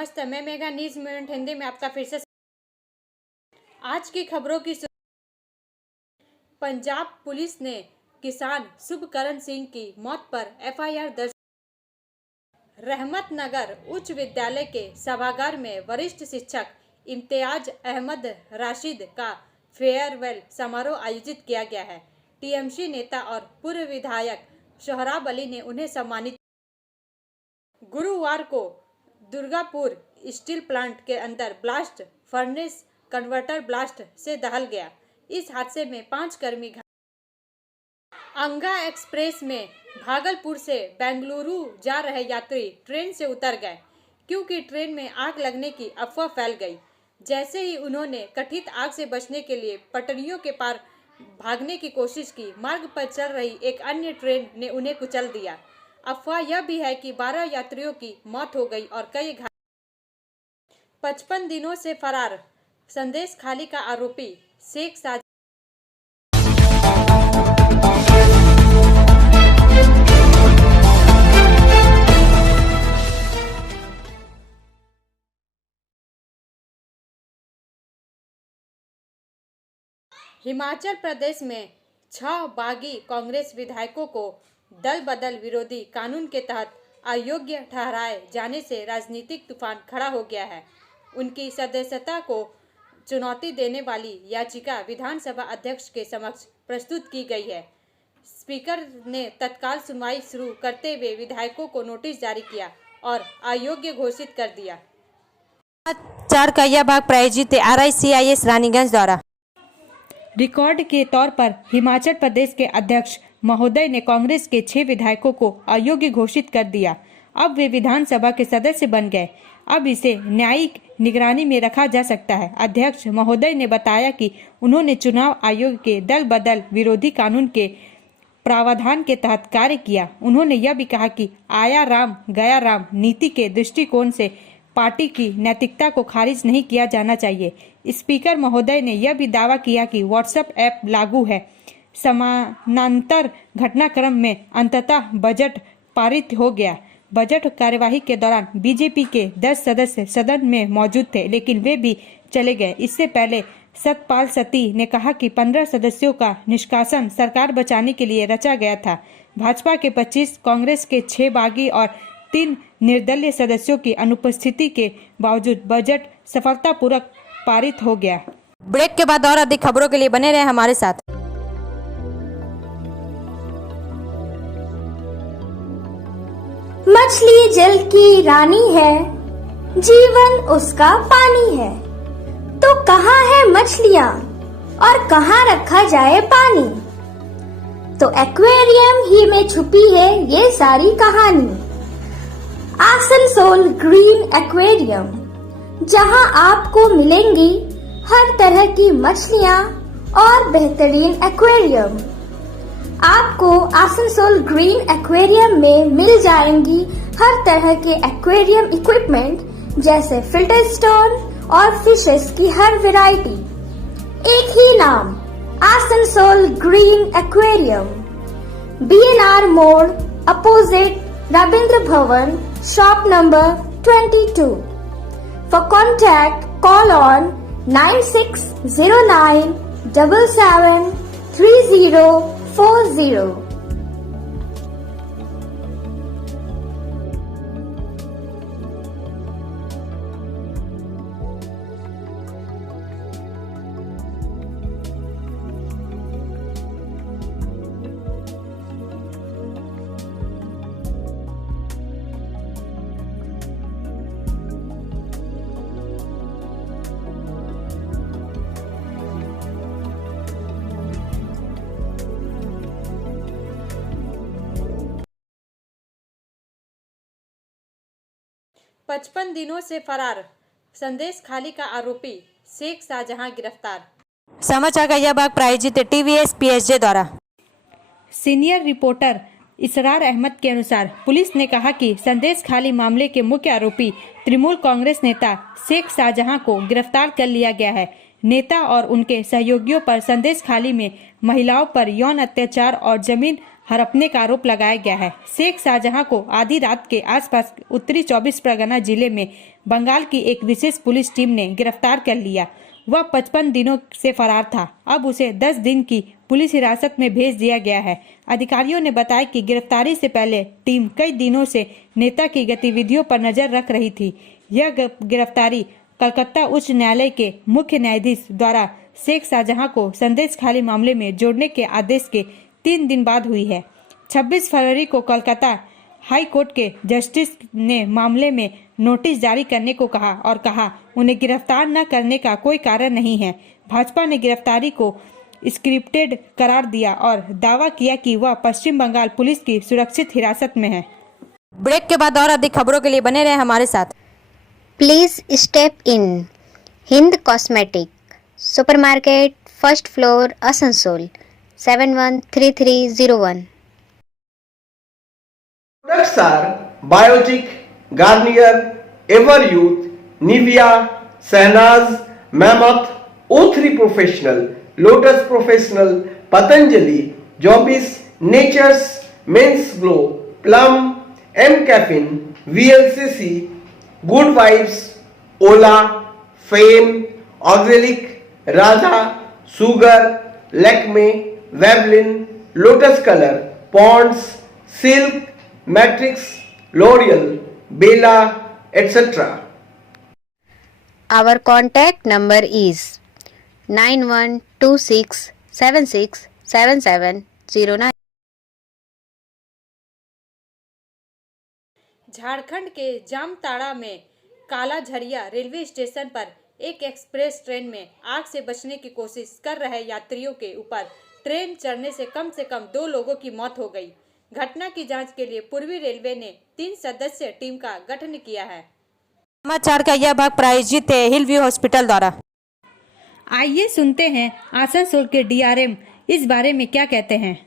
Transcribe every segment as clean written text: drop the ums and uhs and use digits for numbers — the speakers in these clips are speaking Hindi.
नमस्ते, मैं मेघा न्यूज मिनट हिंदी में आपका फिर से आज की खबरों की पंजाब पुलिस ने किसान शुभकरण सिंह की मौत पर एफआईआर दर्ज। रहमतनगर उच्च विद्यालय के सभागार में वरिष्ठ शिक्षक इम्तियाज अहमद राशिद का फेयरवेल समारोह आयोजित किया गया है। टीएमसी नेता और पूर्व विधायक सोहराब अली ने उन्हें सम्मानित। गुरुवार को दुर्गापुर स्टील प्लांट के अंदर ब्लास्ट फर्नेस कन्वर्टर ब्लास्ट से दहल गया। इस हादसे में 5 कर्मी घायल। अंगा एक्सप्रेस में भागलपुर से बेंगलुरु जा रहे यात्री ट्रेन से उतर गए क्योंकि ट्रेन में आग लगने की अफवाह फैल गई। जैसे ही उन्होंने कथित आग से बचने के लिए पटरियों के पार भागने की कोशिश की, मार्ग पर चल रही एक अन्य ट्रेन ने उन्हें कुचल दिया। अफवाह यह भी है कि 12 यात्रियों की मौत हो गई और कई घायल। 55 दिनों से फरार संदेश खाली का आरोपी शेख साजिद। हिमाचल प्रदेश में 6 बागी कांग्रेस विधायकों को दल बदल विरोधी कानून के तहत अयोग्य ठहराए जाने से राजनीतिक तूफान खड़ा हो गया है। उनकी सदस्यता को चुनौती देने वाली याचिका विधानसभा अध्यक्ष के समक्ष प्रस्तुत की गई है। स्पीकर ने तत्काल सुनवाई शुरू करते हुए विधायकों को नोटिस जारी किया और अयोग्य घोषित कर दिया। 4 का यह भाग प्रायोजित RICIS रानीगंज द्वारा। रिकॉर्ड के तौर पर हिमाचल प्रदेश के अध्यक्ष महोदय ने कांग्रेस के 6 विधायकों को अयोग्य घोषित कर दिया। अब वे विधानसभा के सदस्य बन गए। अब इसे न्यायिक निगरानी में रखा जा सकता है। अध्यक्ष महोदय ने बताया कि उन्होंने चुनाव आयोग के दल बदल विरोधी कानून के प्रावधान के तहत कार्य किया। उन्होंने यह भी कहा कि आया राम गया राम नीति के दृष्टिकोण से पार्टी की नैतिकता को खारिज नहीं किया जाना चाहिए। स्पीकर महोदय ने यह भी दावा किया कि व्हाट्सएप ऐप लागू है। समानांतर घटनाक्रम में अंततः बजट पारित हो गया। बजट कार्यवाही के दौरान बीजेपी के 10 सदस्य सदन में मौजूद थे, लेकिन वे भी चले गए। इससे पहले सतपाल सत्ती ने कहा कि 15 सदस्यों का निष्कासन सरकार बचाने के लिए रचा गया था। भाजपा के 25, कांग्रेस के 6 बागी और 3 निर्दलीय सदस्यों की अनुपस्थिति के बावजूद बजट सफलतापूर्वक पारित हो गया। ब्रेक के बाद और अधिक खबरों के लिए बने रहे हमारे साथ। मछली जल की रानी है, जीवन उसका पानी है। तो कहाँ है मछलियाँ और कहाँ रखा जाए पानी? तो एक्वेरियम ही में छुपी है ये सारी कहानी। आसनसोल ग्रीन एक्वेरियम, जहाँ आपको मिलेंगी हर तरह की मछलियाँ और बेहतरीन एक्वेरियम। आपको आसनसोल ग्रीन एक्वेरियम में मिल जाएंगी हर तरह के एक्वेरियम इक्विपमेंट जैसे फिल्टर स्टोन और फिशेस की हर वैरायटी। एक ही नाम, आसनसोल ग्रीन एक्वेरियम। BNR मोड़ opposite Ravindra Bhavan, shop number 22। For contact, call on 9609 77 3040। पचपन दिनों से फरार संदेश खाली का आरोपी शेख शाहजहां गिरफ्तार। समाचार का यह भाग प्रायोजित TVS PSJ द्वारा। सीनियर रिपोर्टर इसरार अहमद के अनुसार पुलिस ने कहा कि संदेश खाली मामले के मुख्य आरोपी तृणमूल कांग्रेस नेता शेख शाहजहां को गिरफ्तार कर लिया गया है। नेता और उनके सहयोगियों पर संदेश खाली में महिलाओं पर यौन अत्याचार और जमीन हड़पने का आरोप लगाया गया है। शेख शाहजहां को आधी रात के आसपास उत्तरी 24 परगना जिले में बंगाल की एक विशेष पुलिस टीम ने गिरफ्तार कर लिया। वह 55 दिनों से फरार था। अब उसे 10 दिन की पुलिस हिरासत में भेज दिया गया है। अधिकारियों ने बताया कि गिरफ्तारी से पहले टीम कई दिनों से नेता की गतिविधियों पर नजर रख रही थी। यह गिरफ्तारी कलकत्ता उच्च न्यायालय के मुख्य न्यायाधीश द्वारा शेख शाहजहां को संदेश खाली मामले में जोड़ने के आदेश के 3 दिन बाद हुई है। 26 फरवरी को कोलकाता हाई कोर्ट के जस्टिस ने मामले में नोटिस जारी करने को कहा और कहा उन्हें गिरफ्तार न करने का कोई कारण नहीं है। भाजपा ने गिरफ्तारी को स्क्रिप्टेड करार दिया और दावा किया कि वह पश्चिम बंगाल पुलिस की सुरक्षित हिरासत में है। ब्रेक के बाद और अधिक खबरों के लिए बने रहे हमारे साथ। Please step in Hind cosmetic supermarket first floor Asansol 713301। Products are Biotic, Garnier, Everyouth, Nivea, Sahnaz, Mammoth, O3 Professional, Lotus Professional, Patanjali, Jobis, Nature's, Men's Glow, Plum, M Caffeine, VLCC, Good Vibes, Ola, Fame, Auxilic, Radha, Sugar, Lakme, Veblen, Lotus Color, Ponds, Silk, Matrix, L'Oreal, Bella, etc. Our contact number is 9126767709। Jharkhand के जामताड़ा में काला झरिया रेलवे स्टेशन पर एक एक्सप्रेस ट्रेन में आग से बचने की कोशिश कर रहे यात्रियों के ऊपर ट्रेन चढ़ने से कम 2 लोगों की मौत हो गई। घटना की जांच के लिए पूर्वी रेलवे ने 3 सदस्यीय टीम का गठन किया है। समाचार का यह भाग प्रायोजित है हिल व्यू हॉस्पिटल द्वारा। आइए सुनते हैं आसनसोल के डीआरएम इस बारे में क्या कहते हैं।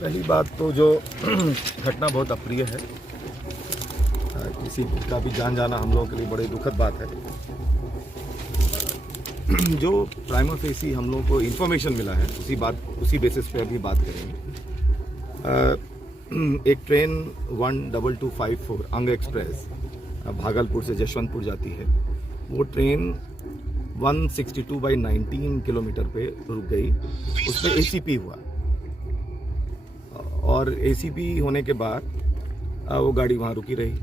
पहली बात तो जो घटना बहुत अप्रिय है, किसी का भी जान जाना हम लोगों के लिए बड़ी दुखद बात है। जो प्राइमा फेसी हम लोगों को इन्फॉर्मेशन मिला है उसी बेसिस पे अभी बात करेंगे। एक ट्रेन 12254 अंग एक्सप्रेस भागलपुर से जशवंतपुर जाती है। वो ट्रेन 162/19 किलोमीटर पे रुक गई। उसमें एसीपी हुआ और एसीपी होने के बाद वो गाड़ी वहाँ रुकी रही।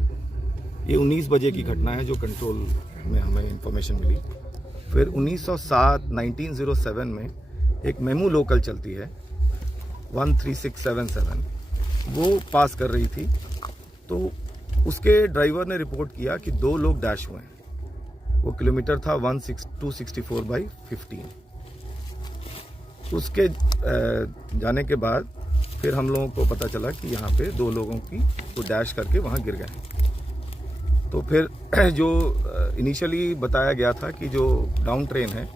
ये 19 बजे की घटना है जो कंट्रोल में हमें इंफॉर्मेशन मिली। फिर 1907 में एक मेमू लोकल चलती है 13677, वो पास कर रही थी तो उसके ड्राइवर ने रिपोर्ट किया कि 2 लोग डैश हुए हैं। वो किलोमीटर था 264/15। उसके जाने के बाद फिर हम लोगों को पता चला कि यहाँ पे 2 लोगों की वो डैश करके वहाँ गिर गए। तो फिर जो इनिशियली बताया गया था कि जो डाउन ट्रेन है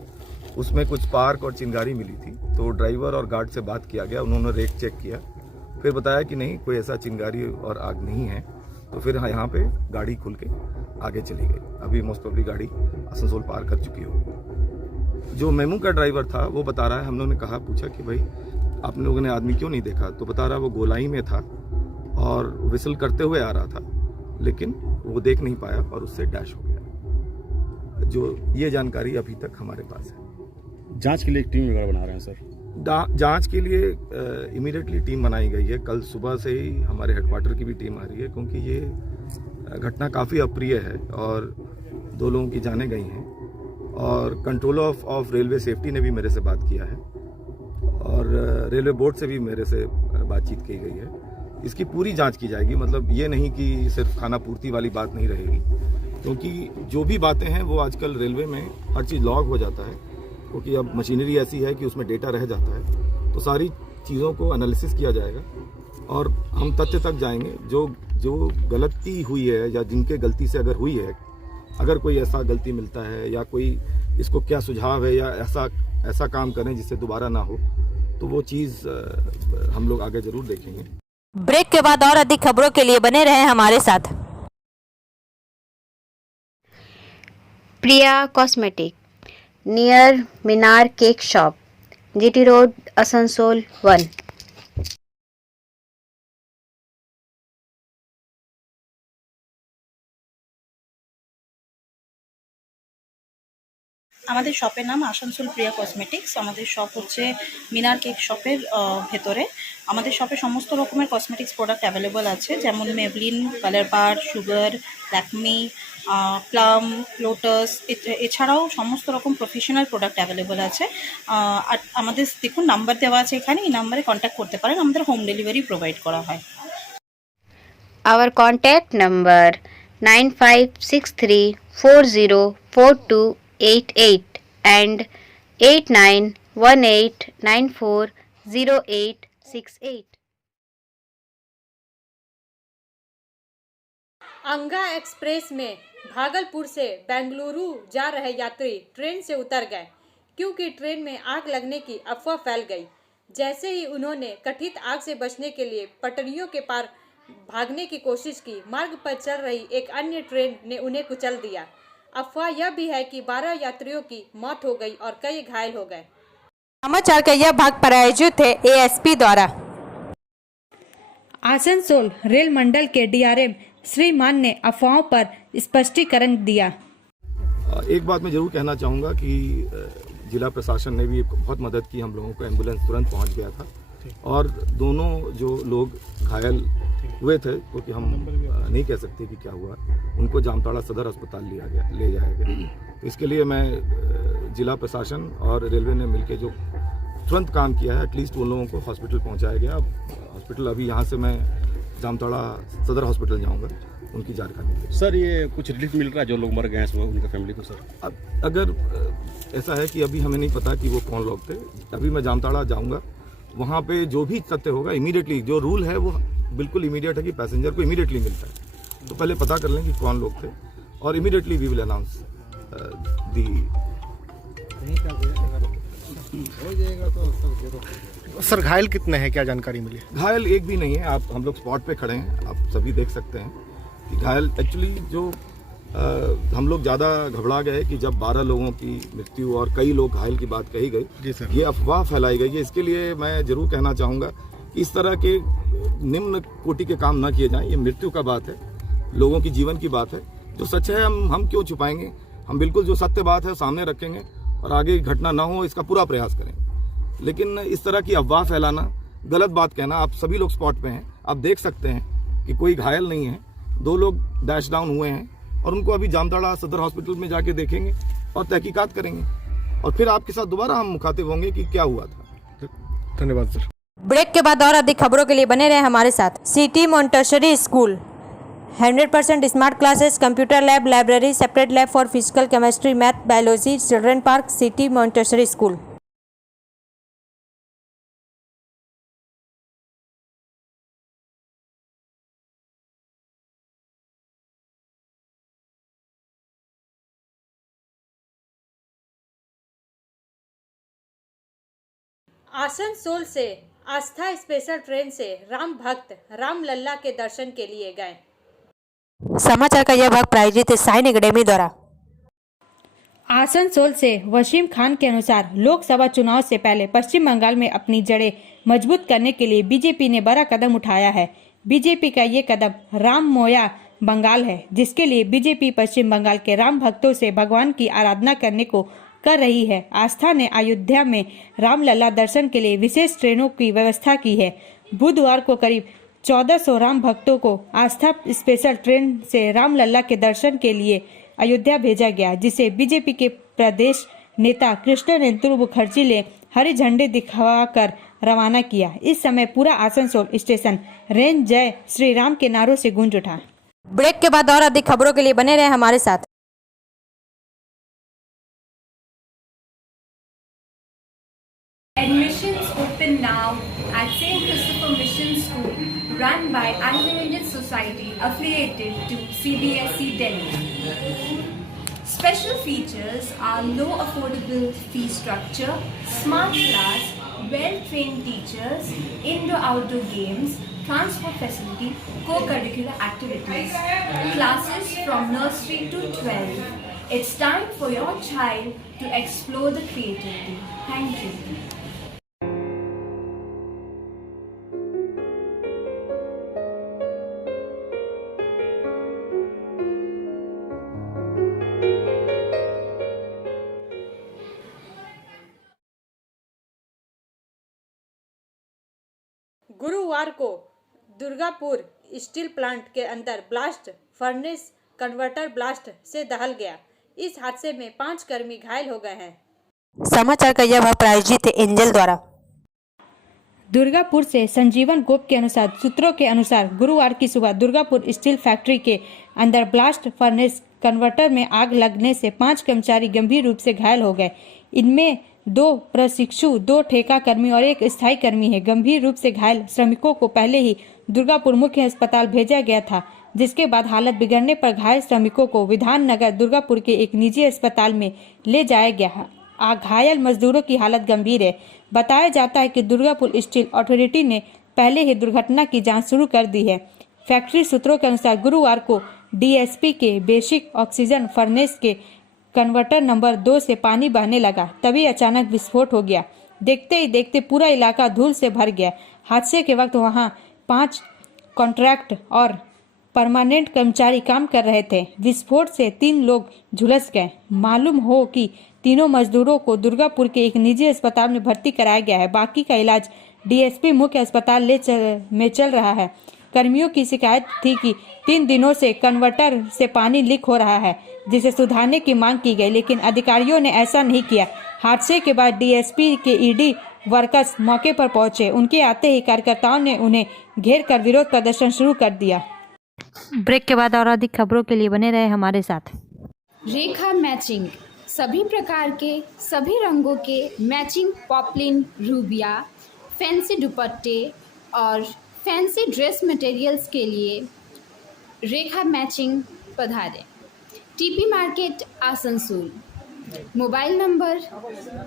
उसमें कुछ स्पार्क और चिंगारी मिली थी, तो ड्राइवर और गार्ड से बात किया गया। उन्होंने रेक चेक किया, फिर बताया कि नहीं कोई ऐसा चिंगारी और आग नहीं है। तो फिर यहाँ पे गाड़ी खुल के आगे चली गई। अभी मोस्ट प्रोबेबली गाड़ी आसनसोल पार कर चुकी हो। जो मेमू का ड्राइवर था वो बता रहा है, हम लोगों ने कहा पूछा कि भाई आप लोगों ने आदमी क्यों नहीं देखा, तो बता रहा वो गोलाई में था और विसल करते हुए आ रहा था, लेकिन वो देख नहीं पाया और उससे डैश हो गया। जो ये जानकारी अभी तक हमारे पास है। जांच के लिए एक टीम वगैरह बना रहे हैं सर? जांच के लिए इमीडिएटली टीम बनाई गई है। कल सुबह से ही हमारे हेडक्वार्टर की भी टीम आ रही है, क्योंकि ये घटना काफ़ी अप्रिय है और 2 लोगों की जानें गई हैं। और कंट्रोल ऑफ रेलवे सेफ्टी ने भी मेरे से बात किया है और रेलवे बोर्ड से भी मेरे से बातचीत की गई है। इसकी पूरी जांच की जाएगी। मतलब ये नहीं कि सिर्फ खाना पूर्ति वाली बात नहीं रहेगी, क्योंकि जो भी बातें हैं वो आजकल रेलवे में हर चीज़ लॉग हो जाता है, क्योंकि अब मशीनरी ऐसी है कि उसमें डेटा रह जाता है। तो सारी चीज़ों को एनालिसिस किया जाएगा और हम तथ्य तक जाएंगे। जो गलती हुई है या जिनके गलती से अगर हुई है, अगर कोई ऐसा गलती मिलता है या कोई इसको क्या सुझाव है या ऐसा काम करें जिससे दोबारा ना हो, तो वो चीज़ हम लोग आगे ज़रूर देखेंगे। ब्रेक के बाद और अधिक खबरों के लिए बने रहें हमारे साथ। Priya cosmetic near Minar cake shop, GT road, Asansol 1। আমাদের শপের নাম আসানসোল প্রিয়া কসমেটিক্স। আমাদের শপ হচ্ছে মিনার কেক শপের ভেতরে। আমাদের শপে সমস্ত রকমের কসমেটিক্স প্রোডাক্ট অ্যাভেলেবল আছে, যেমন মেবলিন, কালার বার, সুগার, ল্যাকমি, প্লাম, লোটাস, এছাড়াও সমস্ত রকম প্রফেশনাল প্রোডাক্ট অ্যাভেলেবল আছে। আর আমাদের দেখুন নাম্বার দেওয়া আছে এখানে, এই নাম্বারে কন্ট্যাক্ট করতে পারেন। আমাদের হোম ডেলিভারি প্রোভাইড করা হয়। Our contact number 9563404288 and 8918940868. अंगा एक्सप्रेस में भागलपुर से बेंगलुरु जा रहे यात्री ट्रेन से उतर गए क्योंकि ट्रेन में आग लगने की अफवाह फैल गई। जैसे ही उन्होंने कथित आग से बचने के लिए पटरियों के पार भागने की कोशिश की, मार्ग पर चल रही एक अन्य ट्रेन ने उन्हें कुचल दिया। अफवाह यह भी है कि 12 यात्रियों की मौत हो गई और कई घायल हो गए। समाचार का यह भाग प्रायोजित है एएसपी द्वारा। आसनसोल रेल मंडल के डीआरएम श्रीमान ने अफवाहों पर स्पष्टीकरण दिया। एक बात मैं जरूर कहना चाहूँगा कि जिला प्रशासन ने भी बहुत मदद की हम लोगों को। एम्बुलेंस तुरंत पहुँच गया था और दोनों जो लोग घायल हुए थे, क्योंकि हम नहीं कह सकते कि क्या हुआ, उनको जामताड़ा सदर अस्पताल ले जाया गया। तो इसके लिए मैं जिला प्रशासन और रेलवे ने मिलकर जो तुरंत काम किया है, एटलीस्ट उन लोगों को हॉस्पिटल पहुंचाया गया। अब हॉस्पिटल अभी यहाँ से मैं जामताड़ा सदर हॉस्पिटल जाऊँगा उनकी जानकारी। सर ये कुछ रिलीफ मिल रहा है जो लोग मर गए हैं उनका फैमिली को? सर अब अगर ऐसा है कि अभी हमें नहीं पता कि वो कौन लोग थे, अभी मैं जामताड़ा जाऊँगा, वहाँ पे जो भी तथ्य होगा इमीडिएटली, जो रूल है वो बिल्कुल इमीडिएट है कि पैसेंजर को इमीडिएटली मिलता है, तो पहले पता कर लें कि कौन लोग थे और immediately we will announce the. Sir घायल कितने हैं, क्या जानकारी मिली? घायल एक भी नहीं है। आप हम लोग स्पॉट पे खड़े हैं, आप सभी देख सकते हैं कि घायल एक्चुअली जो हम लोग ज़्यादा घबरा गए कि जब 12 लोगों की मृत्यु और कई लोग घायल की बात कही गई, जी सर, ये अफवाह फैलाई गई है। इसके लिए मैं जरूर कहना चाहूँगा कि इस तरह के निम्न कोटि के काम ना किए जाएं। ये मृत्यु का बात है, लोगों की जीवन की बात है। जो सच है हम क्यों छुपाएंगे, हम बिल्कुल जो सत्य बात है सामने रखेंगे और आगे घटना ना हो इसका पूरा प्रयास करेंगे। लेकिन इस तरह की अफवाह फैलाना, गलत बात कहना, आप सभी लोग स्पॉट पे हैं, आप देख सकते हैं कि कोई घायल नहीं है, 2 लोग डैश डाउन हुए हैं और उनको अभी जामताड़ा सदर हॉस्पिटल में जाके देखेंगे और तहकीकात करेंगे और फिर आपके साथ दोबारा हम मुखातिब होंगे कि क्या हुआ था। धन्यवाद सर। ब्रेक के बाद और अधिक खबरों के लिए बने रहे हमारे साथ। City Montessori school 100% smart classes, computer lab, library, separate lab for physical, chemistry, math, biology, children park, city Montessori school. Asansol से आस्था स्पेशल ट्रेन से राम भक्त राम लल्ला के दर्शन के लिए गए। समाचार का यह भाग प्रायोजित है साइन एकेडमी द्वारा। आसनसोल से वसीम खान के अनुसार लोकसभा चुनाव से पहले पश्चिम बंगाल में अपनी जड़ें मजबूत करने के लिए बीजेपी ने बड़ा कदम उठाया है। बीजेपी का ये कदम राम मोया बंगाल है, जिसके लिए बीजेपी पश्चिम बंगाल के राम भक्तों से भगवान की आराधना करने को कर रही है। आस्था ने अयोध्या में रामलला दर्शन के लिए विशेष ट्रेनों की व्यवस्था की है। बुधवार को करीब 1400 राम भक्तों को आस्था स्पेशल ट्रेन से रामलला के दर्शन के लिए अयोध्या भेजा गया, जिसे बीजेपी के प्रदेश नेता कृष्णेंदु मुखर्जी ने हरी झंडी दिखाकर रवाना किया। इस समय पूरा आसनसोल स्टेशन रेंज जय श्री राम के नारों से गूंज उठा। ब्रेक के बाद और अधिक खबरों के लिए बने रहे हमारे साथ। Admissions open now at St. Christopher Mission School, run by Anglo-Indian Society affiliated to CBSE Delhi. Special features are low affordable fee structure, smart class, well-trained teachers, indoor-outdoor games, transport facility, co-curricular activities, classes from nursery to 12. It's time for your child to explore the creativity. Thank you. गुरुवार को दुर्गापुर स्टील प्लांट के अंदर ब्लास्ट फर्नेस कन्वर्टर ब्लास्ट से दहल गया। इस हादसे में 5 कर्मी घायल हो गए हैं। समाचार का यह भाग प्रायोजित है एंजल द्वारा। दुर्गापुर से संजीवन गोप के अनुसार सूत्रों के अनुसार गुरुवार की सुबह दुर्गापुर स्टील फैक्ट्री के अंदर ब्लास्ट फर्नेस कन्वर्टर में आग लगने से 5 कर्मचारी गंभीर रूप से घायल हो गए। इनमें 2 प्रशिक्षु, 2 ठेका कर्मी और 1 स्थायी कर्मी है। गंभीर रूप से घायल श्रमिकों को पहले ही दुर्गापुर मुख्य अस्पताल भेजा गया था, जिसके बाद हालत बिगड़ने पर घायल श्रमिकों को विधान नगर दुर्गापुर के एक निजी अस्पताल में ले जाया गया। घायल मजदूरों की हालत गंभीर है। बताया जाता है कि दुर्गापुर स्टील अथॉरिटी ने पहले ही दुर्घटना की जांच शुरू कर दी है। फैक्ट्री सूत्रों के अनुसार गुरुवार को डीएसपी के बेसिक ऑक्सीजन फर्नेस के कन्वर्टर नंबर 2 से पानी बहने लगा, तभी अचानक विस्फोट हो गया। देखते ही देखते पूरा इलाका धूल से भर गया। हादसे के वक्त वहां 5 कॉन्ट्रैक्ट और परमानेंट कर्मचारी काम कर रहे थे। विस्फोट से 3 लोग झुलस गए। मालूम हो कि तीनों मजदूरों को दुर्गापुर के एक निजी अस्पताल में भर्ती कराया गया है। बाकी का इलाज डीएसपी मुख्य अस्पताल में चल रहा है। कर्मियों की शिकायत थी कि 3 दिनों से कन्वर्टर से पानी लीक हो रहा है, जिसे सुधारने की मांग की गई, लेकिन अधिकारियों ने ऐसा नहीं किया। हादसे के बाद डीएसपी के ईडी वर्कर्स मौके पर पहुंचे। उनके आते ही कार्यकर्ताओं ने उन्हें घेर कर विरोध प्रदर्शन शुरू कर दिया। ब्रेक के बाद और अधिक खबरों के लिए बने रहे हमारे साथ। रेखा मैचिंग, सभी प्रकार के सभी रंगों के मैचिंग पॉपलिन, रूबिया, फैंसी दुपट्टे और फैंसी ड्रेस मटेरियल्स के लिए रेखा मैचिंग पधारें। TP market Asansol. Mobile number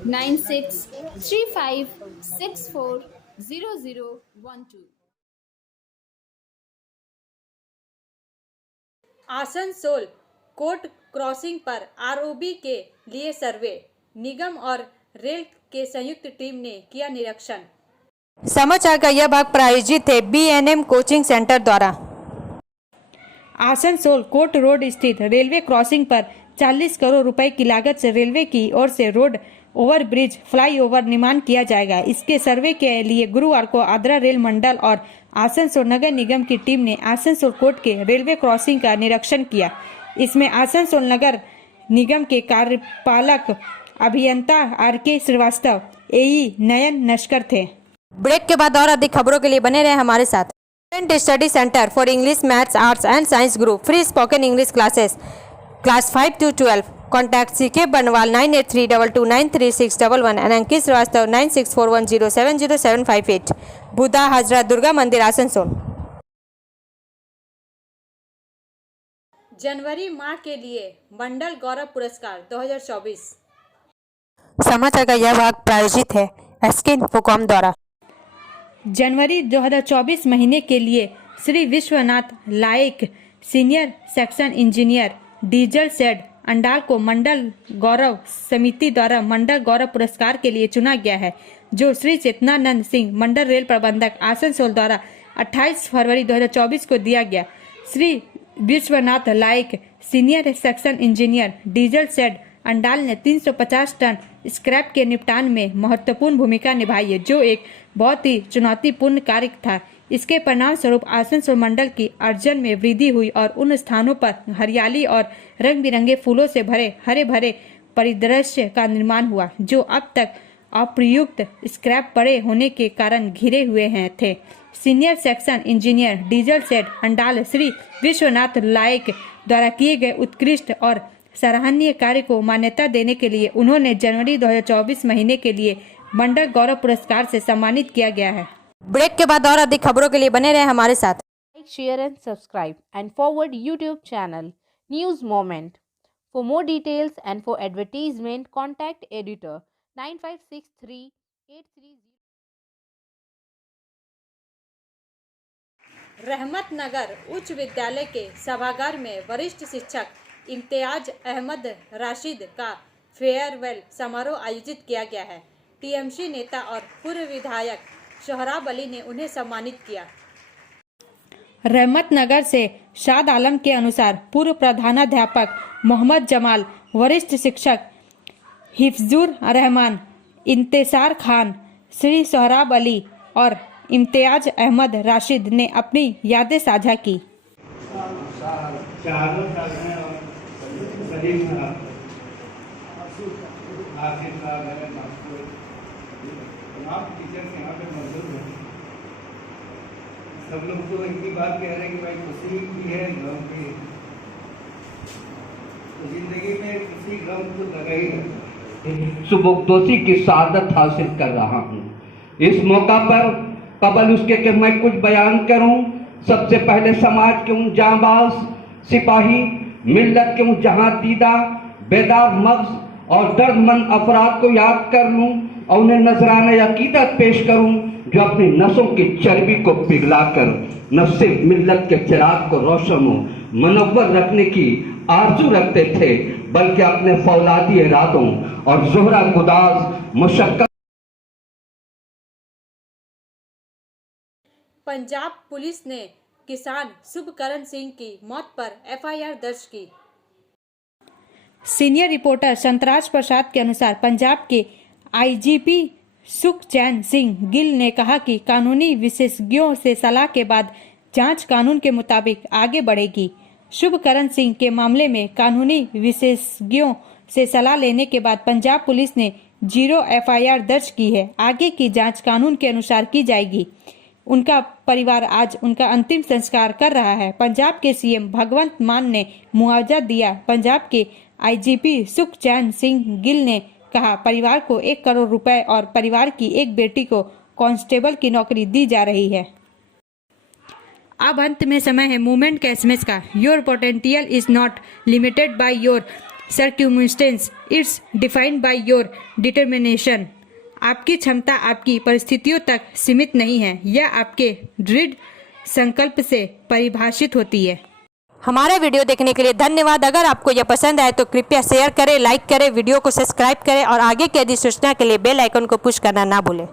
9635640012। Asansol court crossing पर आरओबी के लिए सर्वे। निगम और रेल के संयुक्त टीम ने किया निरीक्षण। समाचार का यह भाग प्रायोजित है बीएनएम कोचिंग सेंटर द्वारा। आसनसोल कोर्ट रोड स्थित रेलवे क्रॉसिंग पर 40 करोड़ रुपए की लागत से रेलवे की ओर से रोड ओवरब्रिज फ्लाईओवर निर्माण किया जाएगा। इसके सर्वे के लिए गुरुवार को आद्रा रेल मंडल और आसनसोल नगर निगम की टीम ने आसनसोल कोर्ट के रेलवे क्रॉसिंग का निरीक्षण किया। इसमें आसनसोल नगर निगम के कार्यपालक अभियंता आरके श्रीवास्तव, एई नयन नस्कर थे। ब्रेक के बाद और अधिक खबरों के लिए बने रहे हमारे साथ। Study centre for English, maths, arts and science group free spoken English classes class 5 to 12। Contact CK Banwal 9832293611 and Ankit Srivastava 9641070758। Budha Hazra Durga Mandir Asansol. जनवरी माह के लिए मंडल गौरव पुरस्कार 2024। समाचार का यह भाग प्रायोजित है एसके इन्फोकॉम द्वारा। जनवरी 2024 महीने के लिए Shri Vishwanath Layek senior section engineer diesel shed Andal को मंडल गौरव समिति द्वारा मंडल गौरव पुरस्कार के लिए चुना गया है, जो श्री चेतनानंद सिंह मंडल रेल प्रबंधक आसनसोल द्वारा 28 फरवरी 2024 को दिया गया। Shri Vishwanath Layek senior section engineer diesel shed Andal ने 350 टन स्क्रैप के निपटान में महत्वपूर्ण भूमिका निभाई है, जो एक बहुत ही चुनौतीपूर्ण कार्य था। इसके परिणाम स्वरूप आसनसोल मंडल की अर्जन में वृद्धि हुई और उन स्थानों पर हरियाली और रंग बिरंगे फूलों से भरे हरे भरे परिदृश्य का निर्माण हुआ, जो अब तक अप्रयुक्त स्क्रैप पड़े होने के कारण घिरे हुए थे। Senior section engineer diesel shed Andal Shri Vishwanath Layek द्वारा किए गए उत्कृष्ट और सराहनीय कार्य को मान्यता देने के लिए उन्होंने जनवरी 2024 महीने के लिए मंडल गौरव पुरस्कार से सम्मानित किया गया है। ब्रेक के बाद और अधिक खबरों के लिए बने रहे हमारे साथ। Like, share and subscribe and forward YouTube channel News Moment. For more details and for advertisement, contact editor 956383. Rahmat Nagar उच्च विद्यालय के सभागार में वरिष्ठ शिक्षक इम्तियाज अहमद राशिद का फेयरवेल समारोह आयोजित किया गया है। टीएमसी नेता और पूर्व विधायक सोहराब अली ने उन्हें सम्मानित किया। रहमतनगर से शाद आलम के अनुसार पूर्व प्रधानाध्यापक मोहम्मद जमाल, वरिष्ठ शिक्षक हिफ्जुर रहमान, इंतसार खान, श्री सोहराब अली और इम्तियाज अहमद राशिद ने अपनी यादें साझा की। सब लोग तो एक ही बात कह रहे हैं कि भाई खुशी भी है, गम भी है। तो जिंदगी में खुशी गम तो लगा ही रहता। सुबुक्दोशी की शहादत हासिल कर रहा हूँ। इस मौका पर कबल उसके कि मैं कुछ बयान करूँ, सबसे पहले समाज के उन जांबाज सिपाही, मिल्लत के उन जहां दीदा बेदार मग्ज और दर्दमंद अफराद को याद कर लूँ और उन्हें नजराने अकीदत पेश करूँ जो अपनी नसों की चर्बी को पिघलाकर न सिर्फ मिल्लत के चिराग को रोशन व मुनव्वर रखने की आरजू रखते थे, बल्कि अपने फौलादी इरादों और जोहरा गुदाज मुशक्कत। पंजाब पुलिस ने किसान शुभकरण सिंह की मौत पर एफआईआर दर्ज की। सीनियर रिपोर्टर संतराज प्रसाद के अनुसार पंजाब के आईजीपी सुखचैन सिंह गिल ने कहा कि कानूनी विशेषज्ञों से सलाह के बाद जांच कानून के मुताबिक आगे बढ़ेगी। शुभकरण सिंह के मामले में कानूनी विशेषज्ञों से सलाह लेने के बाद पंजाब पुलिस ने 0 एफआईआर दर्ज की है। आगे की जांच कानून के अनुसार की जाएगी। उनका परिवार आज उनका अंतिम संस्कार कर रहा है। पंजाब के सीएम भगवंत मान ने मुआवजा दिया। पंजाब के आईजीपी सुखचैन सिंह गिल ने कहा, परिवार को 1 करोड़ रुपए और परिवार की एक बेटी को कांस्टेबल की नौकरी दी जा रही है। अब अंत में समय है मूवमेंट के एसएमएस का। Your potential is not limited by your circumstances, it's defined by your determination. आपकी क्षमता आपकी परिस्थितियों तक सीमित नहीं है, यह आपके दृढ़ संकल्प से परिभाषित होती है। हमारे वीडियो देखने के लिए धन्यवाद। अगर आपको यह पसंद आए तो कृपया शेयर करें, लाइक करें, वीडियो को सब्सक्राइब करें और आगे की अधिसूचना के लिए बेल आइकन को पुश करना ना भूलें।